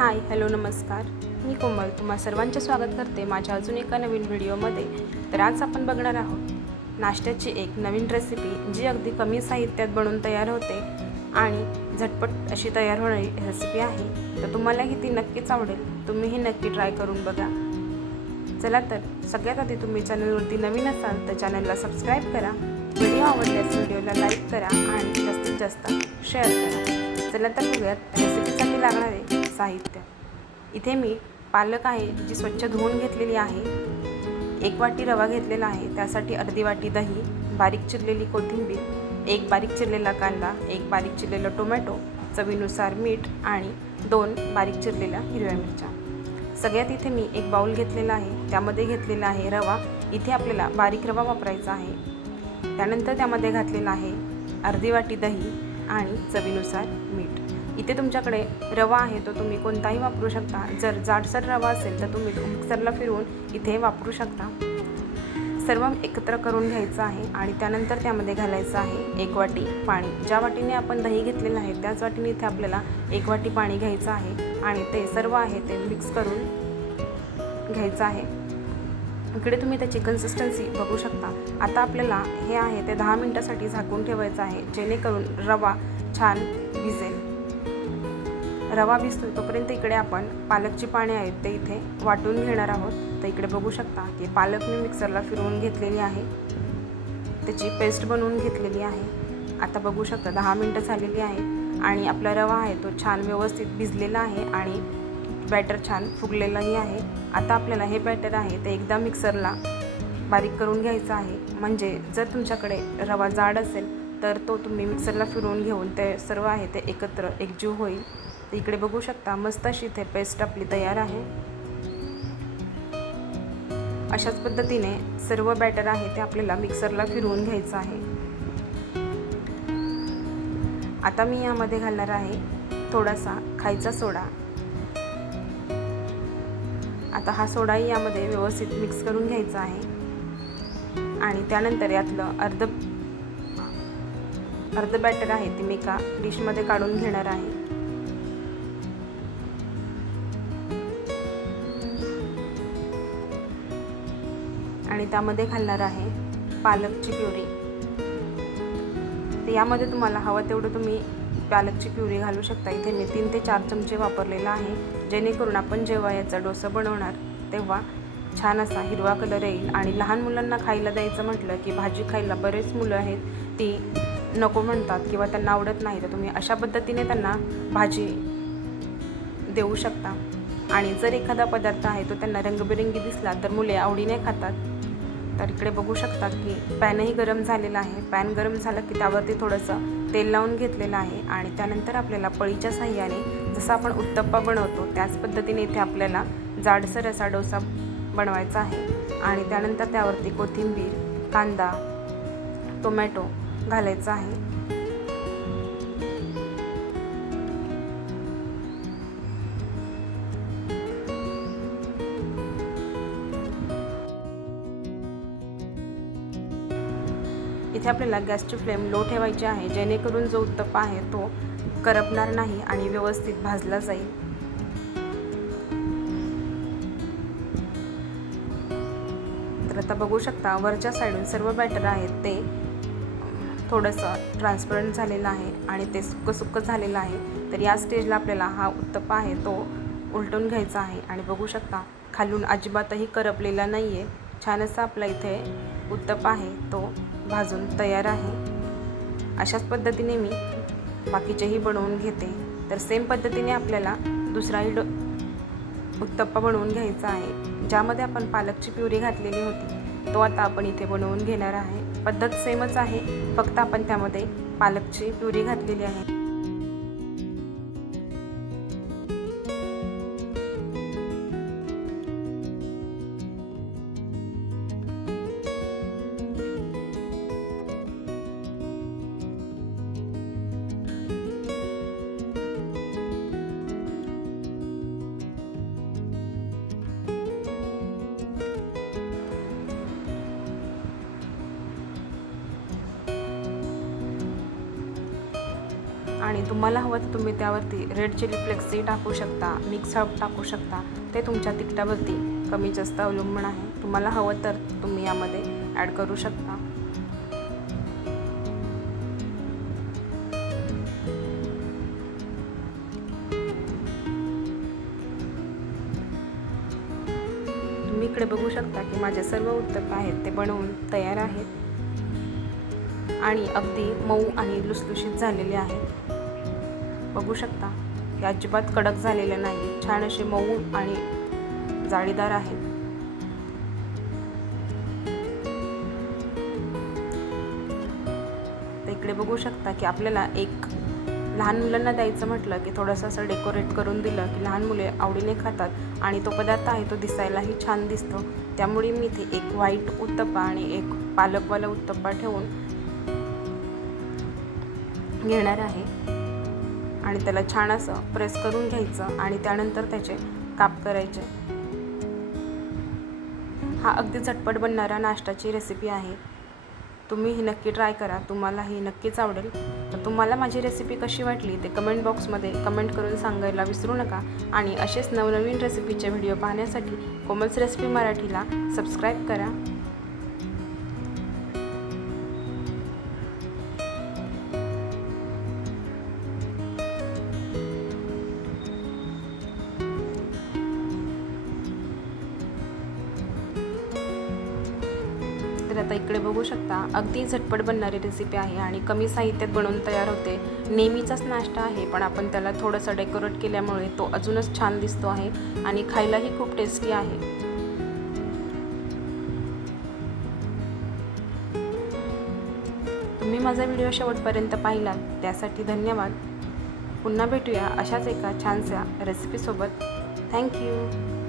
Hi hello नमस्कार. मी कोमल तुम्हा सर्वांचे स्वागत करते माझ्या अजून एका नवीन व्हिडिओमध्ये. तर आज आपण बघणार आहोत नाश्त्याची एक नवीन रेसिपी जी अगदी कमी साहित्यात बनवून तयार होते आणि झटपट अशी तयार होणारी रेसिपी आहे. तर तुम्हालाही ती नक्कीच आवडेल. तुम्हीही नक्की ट्राय करून बघा. चला तर सगळ्यात आधी तुम्ही चॅनलवरती नवीन असाल तर चॅनलला सबस्क्राईब करा. व्हिडिओ आवडल्यास व्हिडिओला लाईक करा आणि जास्तीत जास्त शेअर करा. चला तर बघूयात रेसिपीसाठी लागणारे साहित्य. इथे मी पालक आहे जी स्वच्छ धुवून घेतलेली आहे. एक वाटी रवा घेतलेला आहे त्यासाठी अर्धी वाटी दही बारीक चिरलेली कोथिंबीर एक बारीक चिरलेला कांदा एक बारीक चिरलेला टोमॅटो चवीनुसार मीठ आणि दोन बारीक चिरलेल्या हिरव्या मिरच्या. सगळ्यात इथे मी एक बाऊल घेतलेला आहे त्यामध्ये घेतलेला आहे रवा. इथे आपल्याला बारीक रवा वापरायचा आहे. त्यानंतर त्यामध्ये घातलेला आहे अर्धी वाटी दही आणि चवीनुसार मीठ. इथे तुमच्याकडे रवा आहे तो तुम्ही कोणताही वापरू शकता. जर जाडसर रवा असेल तर तुम्ही तो मिक्सरला फिरवून इथे वापरू शकता. सर्व एकत्र करून घ्यायचं आहे आणि त्यानंतर त्यामध्ये घालायचं आहे एक वाटी पाणी. ज्या वाटीने आपण दही घेतलेलं आहे त्याच वाटीने इथे आपल्याला एक वाटी पाणी घ्यायचं आहे आणि ते सर्व आहे ते मिक्स करून घ्यायचं आहे. इकडे तुम्ही त्याची कन्सिस्टन्सी बघू शकता. आता आपल्याला हे आहे ते दहा मिनटासाठी झाकून ठेवायचं आहे जेणेकरून रवा छान भिजेल. रवा भिजतोय तोपर्यंत इकडे आपण पालकची पाने आहेत ते इथे वाटून घेणार आहोत. तर इकडे बघू शकता की पालक मी मिक्सरला फिरवून घेतलेली आहे. त्याची पेस्ट बनवून घेतलेली आहे. आता बघू शकता दहा मिनटं झालेली आहे आणि आपला रवा आहे तो छान व्यवस्थित भिजलेला आहे आणि बॅटर छान फुगलेलंही आहे. आता आपल्याला हे बॅटर आहे ते एकदा मिक्सरला बारीक करून घ्यायचं आहे. म्हणजे जर तुमच्याकडे रवा जाड असेल तर तो तुम्ही मिक्सरला फिरवून घेऊन ते सर्व आहे ते एकत्र एकजीव होईल. तर इकडे बघू शकता. मस्त अशी इथे पेस्ट आपली तयार आहे. अशाच पद्धतीने सर्व बॅटर आहे ते आपल्याला मिक्सरला फिरवून घ्यायचं आहे. आता मी यामध्ये घालणार आहे थोडासा खायचा सोडा. आता हा सोडाही यामध्ये व्यवस्थित मिक्स करून घ्यायचा आहे. आणि त्यानंतर यातलं अर्ध अर्ध बॅटर आहे ते मी एका डिशमध्ये काढून घेणार आहे. आणि त्यामध्ये घालणार आहे पालकची प्युरी. तर यामध्ये तुम्हाला हवं तेवढं तुम्ही पालकची प्युरी घालू शकता. इथे मी तीन ते चार चमचे वापरलेला आहे. जेणेकरून आपण जेव्हा याचा डोसा बनवणार तेव्हा छान असा हिरवा कलर येईल. आणि लहान मुलांना खायला द्यायचं म्हटलं की भाजी खायला बरेच मुलं आहेत ती नको म्हणतात किंवा त्यांना आवडत नाही. तर तुम्ही अशा पद्धतीने त्यांना भाजी देऊ शकता. आणि जर एखादा पदार्थ आहे तो त्यांना रंगबिरंगी दिसला तर मुले आवडीने खातात. तर इकडे बघू शकता की पॅनही गरम झालेला आहे. पॅन गरम झालं की त्यावरती थोडंसं तेल लावून घेतलेलं आहे आणि त्यानंतर आपल्याला पळीच्या साह्याने जसं आपण उत्तप्पा बनवतो त्याच पद्धतीने इथे आपल्याला जाडसर असा डोसा बनवायचा आहे. आणि त्यानंतर त्यावरती कोथिंबीर कांदा टोमॅटो घालायचा आहे. इथे आपल्याला गॅसची फ्लेम लो ठेवायची आहे जेणेकरून जो उत्तप्पा आहे तो करपणार नाही आणि व्यवस्थित भाजला जाईल. तर आता बघू शकता वरच्या साईडून सर्व बॅटर आहेत ते थोडंसं ट्रान्सपरंट झालेलं आहे आणि ते सुक्कं सुक्कं झालेलं आहे. तर या स्टेजला आपल्याला हा उत्तप्पा आहे तो उलटून घ्यायचा आहे आणि बघू शकता खालून अजिबातही करपलेला नाही आहे छान असा आपला इथे उत्तप्पा आहे तो भाजून तयार आहे. अशाच पद्धतीने मी बाकीचेही बनवून घेते. तर सेम पद्धतीने आपल्याला दुसराही डो उत्तप्पा बनवून घ्यायचा आहे. ज्यामध्ये आपण पालकची प्युरी घातलेली होती तो आता आपण इथे बनवून घेणार आहे. पद्धत सेमच आहे फक्त आपण त्यामध्ये पालकची प्युरी घातलेली आहे. आणि तुम्हाला हवं तर तुम्ही त्यावरती रेड चिली फ्लेक्सही टाकू शकता मिक्स हर्ब टाकू शकता. ते तुमच्या तिखटावरती कमी जास्त अवलंबून आहे. तुम्हाला हवं तर तुम्ही यामध्ये ॲड करू शकता. तुम्ही इकडे बघू शकता की माझे सर्व उत्तप आहेत ते बनवून तयार आहेत. आणि अगदी मऊ आणि लुसलुशीत झालेले आहेत. बघू शकता. हे अजिबात कडक झालेले नाही छान असे मऊ आणि जाळीदार आहेत. इकडे बघू शकता की आपल्याला एक लहान मुलांना द्यायचं म्हटलं की थोडंसं असं डेकोरेट करून दिलं की लहान मुले आवडीने खातात आणि तो पदार्थ आहे तो दिसायलाही छान दिसतो. त्यामुळे मी इथे एक व्हाईट उत्तप्पा आणि एक पालकवाला उत्तप्पा ठेवून घेणार आहे. आणि त्याला छान असं प्रेस करून घ्यायचं आणि त्यानंतर त्याचे काप करायचे. हा अगदी झटपट बनणारा नाश्त्याची रेसिपी आहे. तुम्ही ही नक्की ट्राय करा. तुम्हाला ही नक्कीच आवडेल. तर तुम्हाला माझी रेसिपी कशी वाटली ते कमेंट बॉक्समध्ये कमेंट करून सांगायला विसरू नका. आणि असेच नवनवीन रेसिपीचे व्हिडिओ पाहण्यासाठी कोमल्स रेसिपी मराठीला सबस्क्राईब करा. तर आता इकडे बघू शकता. अगदी झटपट बनणारी रेसिपी आहे आणि कमी साहित्यात बनवून तयार होते. नेहमीचाच नाश्ता आहे पण आपण त्याला थोडंसं डेकोरेट केल्यामुळे तो अजूनच छान दिसतो आहे आणि खायलाही खूप टेस्टी आहे. तुम्ही माझा व्हिडिओ शेवटपर्यंत पाहिला त्यासाठी धन्यवाद. पुन्हा भेटूया अशाच एका छानशा रेसिपीसोबत थँक्यू